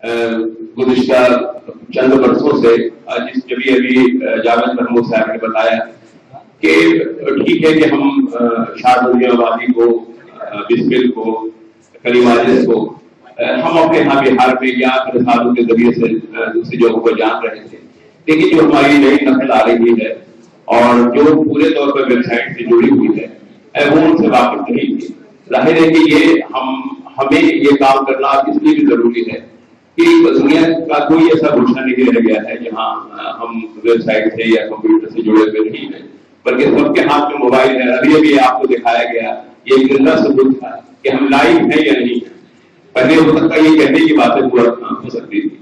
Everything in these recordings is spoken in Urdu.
گزشتہ چند برسوں سے جس جبھی ابھی جاوید محمود صاحب نے بتایا کہ ٹھیک ہے کہ ہم شاہ دنیا آبادی کو بسمل کو کریم عاجز کو ہم اپنے یہاں بہار میں یا رسالوں کے ذریعے سے دوسری جگہوں کو جان رہے تھے، لیکن جو ہماری نئی نسل آ رہی ہے اور جو پورے طور پر ویب سائٹ سے جڑی ہوئی ہے وہ ان سے واقف نہیں تھی۔ ظاہر ہے کہ یہ ہمیں یہ کام کرنا اس لیے بھی ضروری ہے کہ دنیا کا کوئی ایسا گلشن نہیں رہ گیا ہے جہاں ہم ویب سائٹ سے یا کمپیوٹر سے جڑے ہوئے نہیں ہیں، بلکہ سب کے ہاتھ میں موبائل ہے۔ ابھی ابھی آپ کو دکھایا گیا یہ ایک زندہ ثبوت تھا کہ ہم لائیو ہیں یا نہیں ہیں۔ پہلے ہو سکتا ہے یہ کہنے کی باتیں ہو سکتی تھی،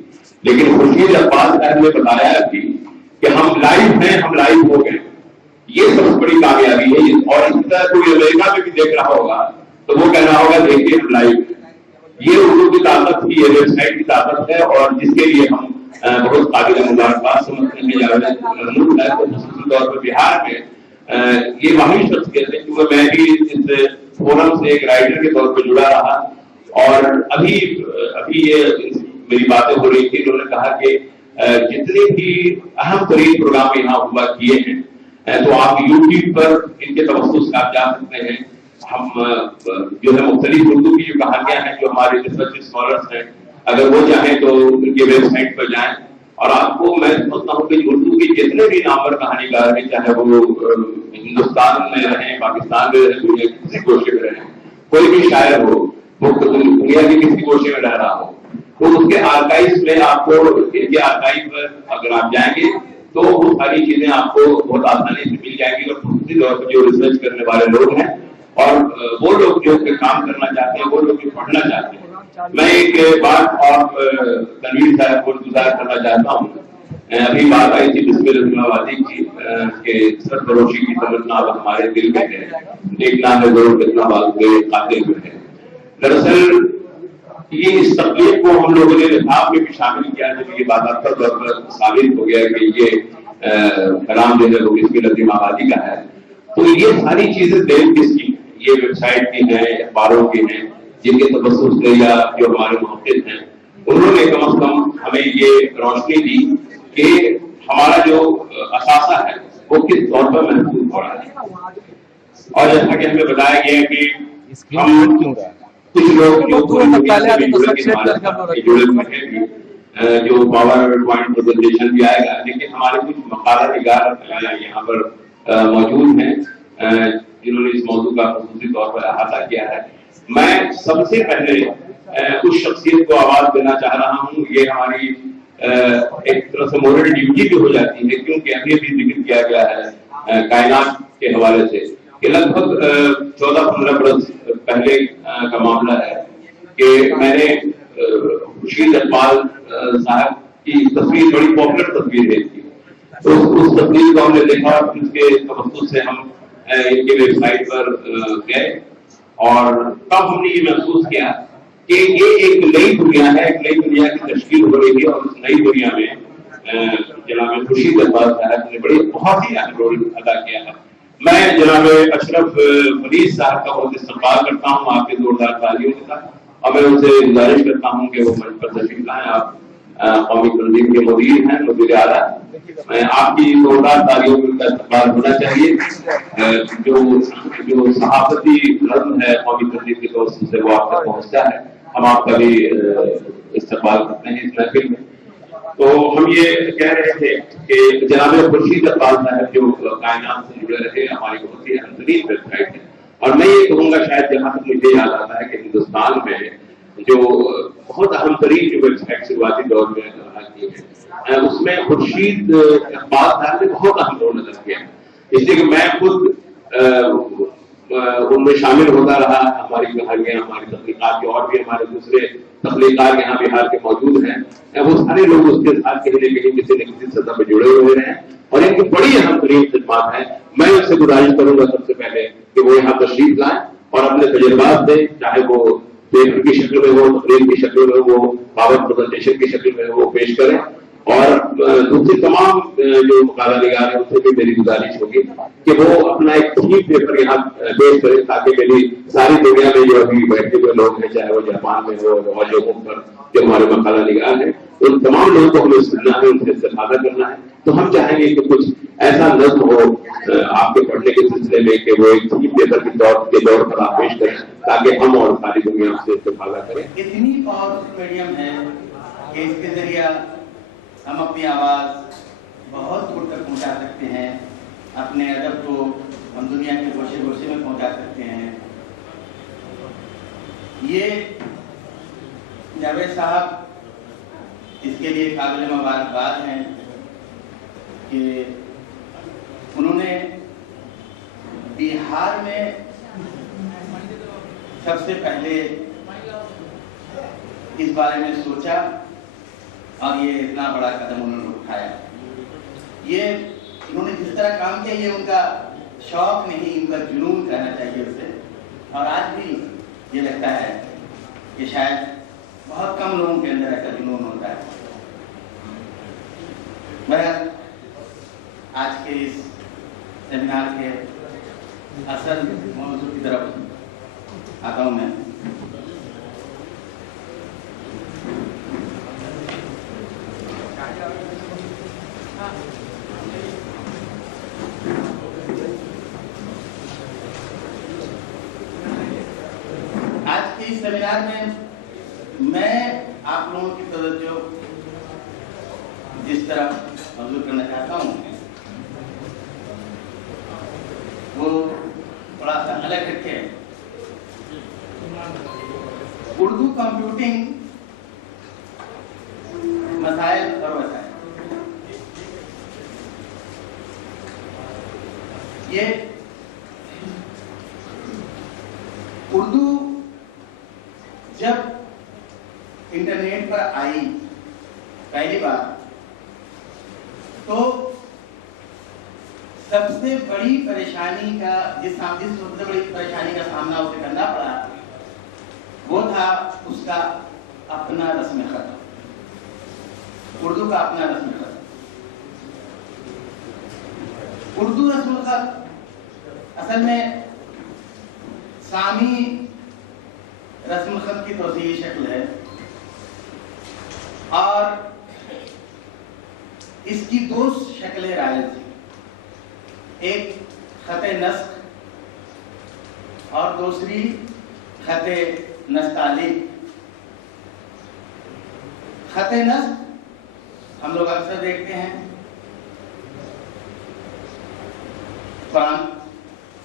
لیکن خورشید عباس صاحب نے بتایا ابھی کہ ہم لائیو ہیں، ہم لائیو ہو گئے، یہ سب سے بڑی کامیابی ہے۔ اور اس طرح کوئی امریکہ میں بھی دیکھ رہا ہوگا تو وہ کہنا ہوگا دیکھیے ہم لائیو ہیں۔ یہ اردو کی طاقت کی، یہ ویب سائٹ کی طاقت ہے، اور جس کے لیے ہم بہت قابل مبارکباد سمجھتے ہیں۔ جاوید محمود صاحب کو خصوصی طور پر بہار میں یہ واحد شخصیت ہے کیونکہ میں بھی اس فورم سے ایک رائٹر کے طور پر جڑا رہا، اور ابھی یہ میری باتیں ہو رہی تھی، انہوں نے کہا کہ جتنے بھی اہم ترین پروگرام یہاں ہوا کیے ہیں تو آپ یوٹیوب پر ان کے تبصرے آپ جا سکتے ہیں۔ ہم جو ہے مختلف اردو کی جو کہانیاں ہیں جو ہمارے ریسرچ اسکالرس ہیں، اگر وہ چاہیں تو ان کے ویب سائٹ پر جائیں، اور آپ کو میں سمجھتا ہوں کہ اردو کے جتنے بھی نامور کہانی کار ہیں، چاہے وہ ہندوستان میں رہیں، پاکستان میں رہیں، دنیا کی کسی گوشے میں رہیں، کوئی بھی شاعر ہو دنیا کے کسی گوشے میں رہ رہا ہو، تو اس کے آرکائیوز میں آپ کو ان کے آرکائیو پر اگر آپ جائیں گے تو وہ ساری چیزیں آپ کو بہت آسانی سے مل جائیں گی۔ اور خصوصی طور پر جو ریسرچ کرنے والے لوگ ہیں اور وہ لوگ جو کام کرنا چاہتے ہیں، وہ لوگ جو پڑھنا چاہتے ہیں، میں ایک بات اور تنویر صاحب کو گزار کرنا چاہتا ہوں۔ ابھی بات آئی تھی بسمل رحمہ آبادی کی کہ سرفروشی کی تمنا ہمارے دل میں ہے، دیکھنا ہے ضرور کتنا بات کے قاتل میں ہے۔ دراصل یہ اس تقریب کو ہم لوگوں نے نصاب میں بھی شامل کیا، جب یہ باضابطہ طور پر ثابت ہو گیا کہ یہ کلام جو ہے وہ بسمل رحمہ آبادی کا ہے، تو یہ ساری چیزیں دین کس کی ہیں؟ یہ ویب سائٹ کی ہیں، اخباروں کی ہیں، جن کے تبصر سے یا جو ہمارے محقق ہیں انہوں نے کم از کم ہمیں یہ روشنی دی کہ ہمارا جو اثاثہ ہے وہ کس طور پر محفوظ ہو رہا ہے۔ اور جیسا کہ ہمیں بتایا گیا کہ ہم کچھ لوگ جو جو پاور پوائنٹ پریزنٹیشن بھی آئے گا، لیکن ہمارے کچھ مقالہ نگار یہاں پر موجود ہیں جنہوں نے اس موضوع کا خصوصی طور پر احاطہ کیا ہے۔ میں سب سے پہلے اس شخصیت کو آواز دینا چاہ رہا ہوں، یہ ہماری ایک طرح سے مورل ڈیوٹی بھی ہو جاتی ہے، کیونکہ ابھی بھی ذکر کیا گیا ہے کائنات کے حوالے سے کہ لگ بھگ 14-15 برس پہلے کا معاملہ ہے کہ میں نے خورشید اقبال صاحب کی تصویر، بڑی پاپولر تصویر ہے تھی، تو اس تصویر کو ہم نے دیکھا، اس کے تبصر سے ہم ان کے ویب سائٹ پر گئے، اور تب ہم نے یہ محسوس کیا کہ یہ ایک نئی دنیا ہے، ایک نئی دنیا کی تشکیل ہو رہی ہے، اور اس نئی دنیا میں جناب خورشید اقبال صاحب نے بہت ہی اہم رول ادا کیا ہے۔ میں جناب اشرف مریض صاحب کا بہت استقبال کرتا ہوں، آپ کے زوردار تعلیموں کے ساتھ، اور میں ان سے گزارش کرتا ہوں کہ وہ منچ پر تشریف لائیں۔ آپ قومی تنظیم کے مدیر ہیں، مدیر اعلیٰ، آپ کی زوردار تعلیموں کا استقبال ہونا چاہیے۔ جو صحافتی رسم ہے قومی تنظیم کے توسط سے وہ آپ تک پہنچتا ہے، ہم آپ کا بھی استقبال کرتے ہیں اس محفل میں۔ تو ہم یہ کہہ رہے تھے کہ جناب خورشید اقبال صاحب جو کائنات سے جڑے رہے، ہماری بہت ہی اہم ترین ویب سائٹ ہے، اور میں یہ کہوں گا شاید جہاں تک مجھے یاد آتا ہے کہ ہندوستان میں جو بہت اہم ترین جو ویب سائٹ شروعاتی دور میں کی ہے، اس میں خورشید اقبال صاحب نے بہت اہم رول ادا کیا ہے، اس لیے کہ میں خود ان میں شامل ہوتا رہا۔ ہماری کہانیاں، ہماری تخلیقات کے اور بھی ہمارے دوسرے تخلیقات یہاں بہار کے موجود ہیں، وہ سارے لوگ اس کے ساتھ کہیں نہ کہیں کسی نہ کسی سطح پہ جڑے ہوئے ہیں، اور ان کی بڑی اہم ترین خدمات ہیں۔ میں اس سے گزارش کروں گا سب سے پہلے کہ وہ یہاں تشریف لائیں اور اپنے تجربات دیں، چاہے وہ پیپر کی شکل میں ہو، تقریر کی شکل میں ہو، پاور پریزنٹیشن کی شکل میں وہ پیش کریں، اور دوسری تمام جو مقالہ نگار ہیں ان سے بھی میری گزارش ہوگی کہ وہ اپنا ایک تھیم پیپر یہاں پیش کریں تاکہ میری ساری ساری دنیا میں جو ابھی بیٹھے ہوئے لوگ ہیں، چاہے وہ جاپان میں ہو اور جگہوں پر جو ہمارے مقالہ نگار ہیں، ان تمام لوگوں کو ہمیں سننا ہے، ان سے استفادہ کرنا ہے. تو ہم چاہیں گے کہ کچھ ایسا نظم ہو آپ کے پڑھنے کے سلسلے میں کہ وہ ایک تھیم پیپر کے طور پر آپ پیش کریں تاکہ ہم اور ساری دنیا سے استفادہ کریں. اتنی پاورفل میڈیم ہے کہ اس کے ذریعہ ہم اپنی آواز بہت دور تک پہنچا سکتے ہیں، اپنے ادب کو ہم دنیا کے گوشے گوشے میں پہنچا سکتے ہیں. یہ جاوید صاحب اس کے لیے قابل مبارکباد ہیں کہ انہوں نے بہار میں سب سے پہلے اس بارے میں سوچا اور یہ اتنا بڑا قدم انہوں نے اٹھایا. یہ انہوں نے جس طرح کام کیا یہ ان کا شوق نہیں، ان کا جنون کہنا چاہیے اسے. اور آج بھی یہ لگتا ہے کہ شاید بہت کم لوگوں کے اندر ایسا جنون ہوتا ہے. بہرحال آج کے اس سیمینار کے اصل موضوع کی طرف آتا ہوں میں. آج کے اس سیمینار میں آپ لوگوں کی توجہ جس طرح مبذول کرنا چاہتا ہوں وہ تھوڑا سا الگ رکھے. اردو کمپیوٹنگ مسائل اور وسائل. یہ اردو جب انٹرنیٹ پر آئی پہلی بار تو سب سے بڑی پریشانی کا جس سب سے بڑی پریشانی کا سامنا اسے کرنا پڑا وہ تھا اس کا اپنا رسم خط. اردو کا اپنا رسم خط. اردو رسم الخط اصل میں سامی رسم الخط کی توسیعی شکل ہے اور اس کی دو شکلیں رائج تھیں. ایک خط نسخ اور دوسری خط نستعلیق. خط نسخ ہم لوگ اکثر دیکھتے ہیں، قرآن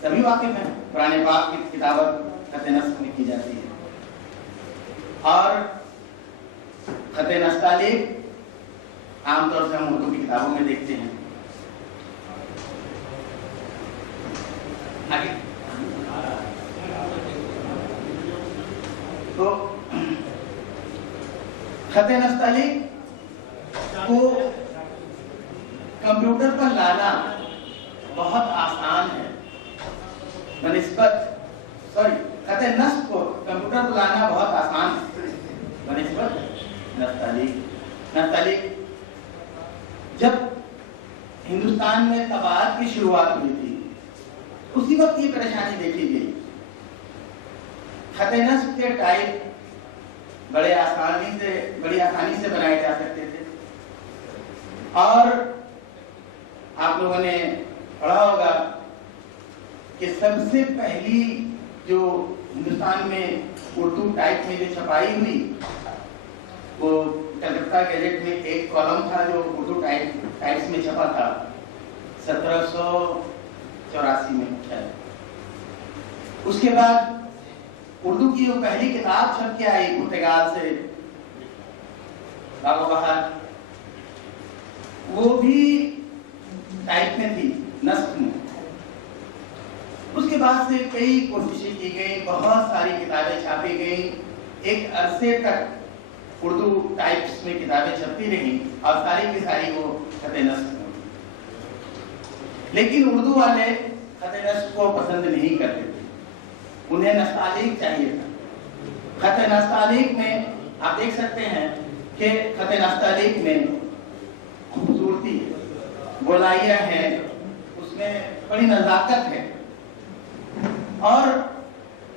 سبھی واقف ہیں، قرآن پاک کی کتابت خط نسخ میں کی جاتی ہے. اور خط نستعلیق عام طور سے ہم اردو کی کتابوں میں دیکھتے ہیں. آگے تو خط نستعلیق کو کمپیوٹر پر لانا بہت آسان ہے بنسبت خط نسخ کو کمپیوٹر پر لانا بہت آسان ہے بنسبت نستعلیق. نستعلیق جب ہندوستان میں طباعت کی شروعات ہوئی تھی اسی وقت یہ پریشانی دیکھی گئی. خط نسخ کے ٹائپ بڑی آسانی سے بنائے جا سکتے تھے اور آپ لوگوں نے پڑھا ہوگا کہ سب سے پہلی جو ہندوستان میں اردو ٹائپ میں جو چھپائی ہوئی وہ کلکتہ گیزٹ میں ایک کالم تھا جو اردو ٹائپس میں چھپا تھا 1784 میں شاید. اس کے بعد اردو کی جو پہلی کتاب چھپ کے آئی پرتگال سے بابا بہار وہ بھی ٹائپ میں تھی، نسخ میں. اس کے بعد سے کئی کوششیں کی گئی، بہت ساری کتابیں چھاپی گئیں. ایک عرصے تک اردو ٹائپس میں کتابیں چھپتی رہیں اور ساری کی ساری وہ خط نسخ میں. لیکن اردو والے خط نسخ کو پسند نہیں کرتے تھے، انہیں نستعلیق چاہیے تھا. خط نستعلیق میں آپ دیکھ سکتے ہیں کہ خط نستعلیق میں خوبصورتی ہے، گولائیاں ہیں، اس میں بڑی نزاکت ہے. اور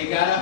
11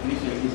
1921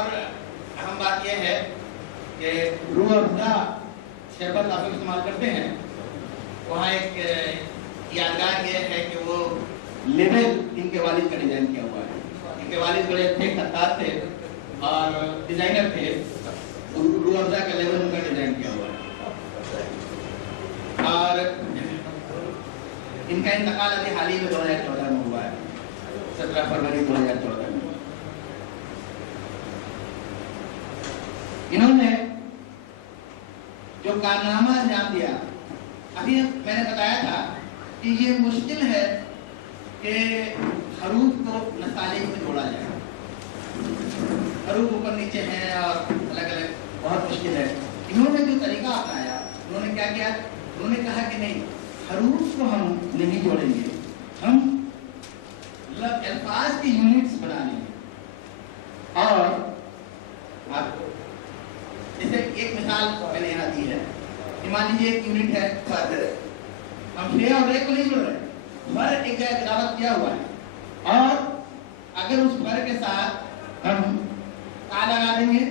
اور اہم بات یہ ہے کہ روح افزا شربت کافی استعمال کرتے ہیں. وہاں ایک یادگار یہ ہے کہ وہ لیبل ان کے والد کا ڈیزائن کیا ہوا ہے. ان کے والد بڑے تھے خطاط تھے اور ڈیزائنر تھے. روح افزا کا لیبل ان کا ڈیزائن کیا ہوا ہے. اور ان کا انتقال ابھی حال ہی میں 2014 میں ہوا ہے, 17 فروری 2014 میں. انہوں نے جو کارنامہ انجام دیا, ابھی میں نے بتایا تھا کہ یہ مشکل ہے کہ حروف کو نستعلیق میں جوڑا جائے. حروف اوپر نیچے ہیں اور الگ الگ, بہت مشکل ہے. انہوں نے جو طریقہ اپنایا, انہوں نے کیا کیا, انہوں نے کہا کہ نہیں, حروف کو ہم نہیں جوڑیں گے, ہم الفاظ کی یونٹس بنا لیں گے. اور آپ جیسے ایک مثال میں نے یہاں دی ہے کہ مان لیجیے ایک یونٹ ہے پر, ہم شے اور رے کو نہیں جوڑ رہے, پر ایک جگہ تلاوت کیا ہوا ہے, اور اگر اس پر کے ساتھ ہم کا لگا دیں گے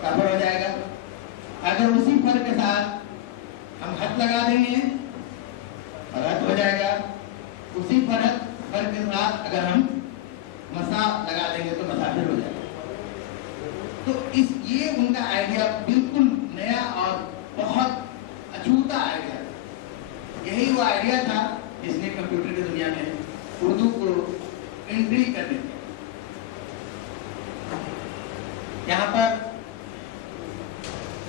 کفر ہو جائے گا. اگر اسی پر کے ساتھ ہم حد لگا دیں گے رد ہو جائے گا. اسی پر کے ساتھ اگر ہم مسا لگا دیں گے تو مسافر ہو جائے گا. تو یہ ان کا آئیڈیا بالکل نیا اور بہت اچھوتا آئیڈیا. یہی وہ آئیڈیا تھا جس نے کمپیوٹر کی دنیا میں اردو کو انٹری کرنے دیا. یہاں پر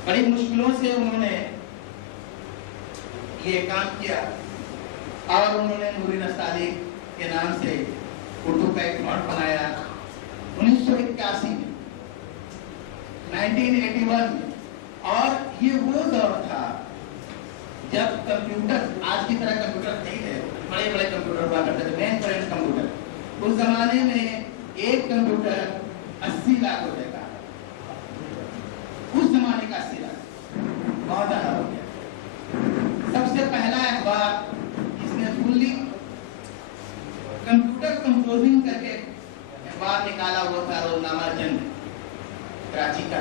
بڑی مشکلوں سے انہوں نے یہ کام کیا, اور انہوں نے نوری نستعلیق کے نام سے اردو کا ایک فونٹ بنایا 1981 میں, 1981 میں. اور یہ وہ دور تھا جب کمپیوٹر آج کی طرح کمپیوٹر نہیں ہے, بڑے بڑے کمپیوٹر ہوا کرتے تھے, مین فرینڈ کمپیوٹر. اس زمانے میں ایک کمپیوٹر 80 لاکھ روپے کا, اس زمانے کا 80 لاکھ بہت زیادہ ہو گیا. سب سے پہلا اخبار جس نے فلی کمپیوٹر کمپوزنگ کر کے اخبار نکالا وہ تھا روزنامہ جنگ, کراچی کا.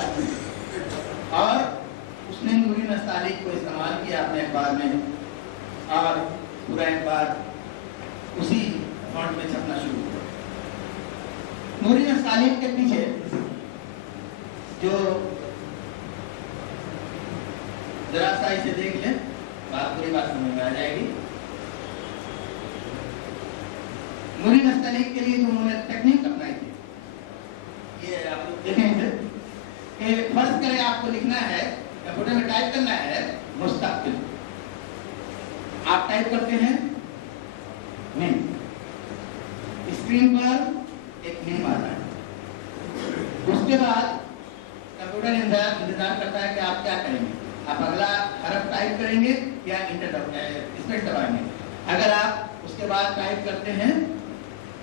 اور اس نے نوری نستعلیق کو استعمال کیا اپنے اخبار میں, اور پورا اخبار اسی فونٹ میں چھپنا شروع ہوا. نوری نستعلیق کے پیچھے جو ذرا سا اسے دیکھ لیں, بات پوری بات سمجھ میں آ جائے گی. نوری نستعلیق کے لیے جو انہوں نے ٹیکنیک اپنائی تھی, یہ آپ لوگ دیکھیں گے کہ فرض کریں آپ کو لکھنا ہے, کمپیوٹر میں ٹائپ کرنا ہے مستقبل. آپ ٹائپ کرتے ہیں میم, اسکرین پر ایک میم آتا ہے. اس کے بعد کمپیوٹر انتظار کرتا ہے کہ آپ کیا کریں گے, آپ اگلا حرف ٹائپ کریں گے یا انٹر اسپیس دبائیں گے. اگر آپ اس کے بعد ٹائپ کرتے ہیں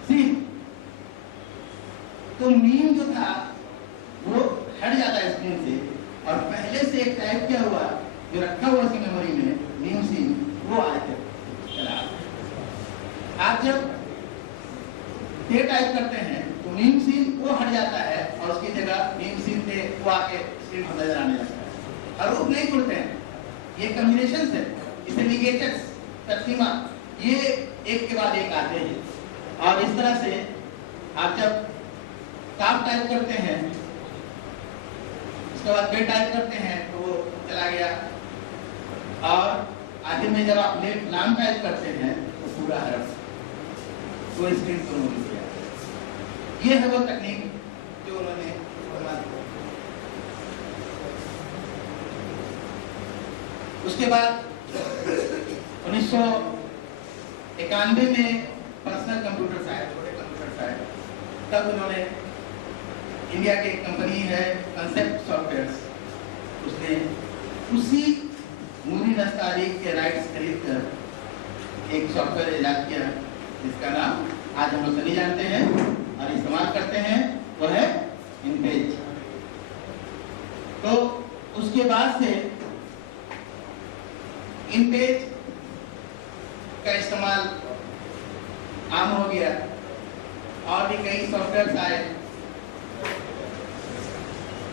سین, تو میم جو تھا وہ ہٹ جاتا ہے اسکرین سے, اور پہلے سے ایک ٹائپ کیا ہوا جو رکھا ہوا سی میموری میں میم سین, وہ آتے چلا. آپ جب تے ٹائپ کرتے ہیں تو میم سین وہ ہٹ جاتا ہے, اور اس کی جگہ میم سین تے وہ آ کے اسکرین پر نظر آنے لگتا ہے. حروف نہیں جڑتے ہیں, یہ کمبینیشنز ہے, اسے نیگیٹڈز, تقسیمات, یہ ایک کے بعد ایک آتے ہیں. اور اس طرح سے آپ جب کاف ٹائپ کرتے ہیں, اس کے بعد بے ٹائپ کرتے ہیں تو وہ چلا گیا, اور آخر میں جب آپ لام ٹائپ کرتے ہیں تو پورا حرف وہ اسکرین کو نوٹ کیا. یہ ہے وہ تکنیک جو انہوں نے استعمال کی. اس کے بعد 1991 میں پرسنل کمپیوٹرز آئے, چھوٹے کمپیوٹرز آئے. تب انہوں نے انڈیا کی ایک کمپنی ہے کنسپٹ سافٹ ویئرس, اس نے اسی نوری نستعلیق کے رائٹس خرید کر ایک سافٹ ویئر ایجاد کیا جس کا نام آج ہم لوگ سبھی جانتے ہیں اور استعمال کرتے ہیں, وہ ہے انپیج. تو اس کے بعد سے انپیج کا استعمال عام ہو گیا, اور بھی کئی سافٹ ویئرس آئے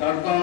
m.com।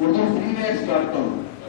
urdu.freewares.com,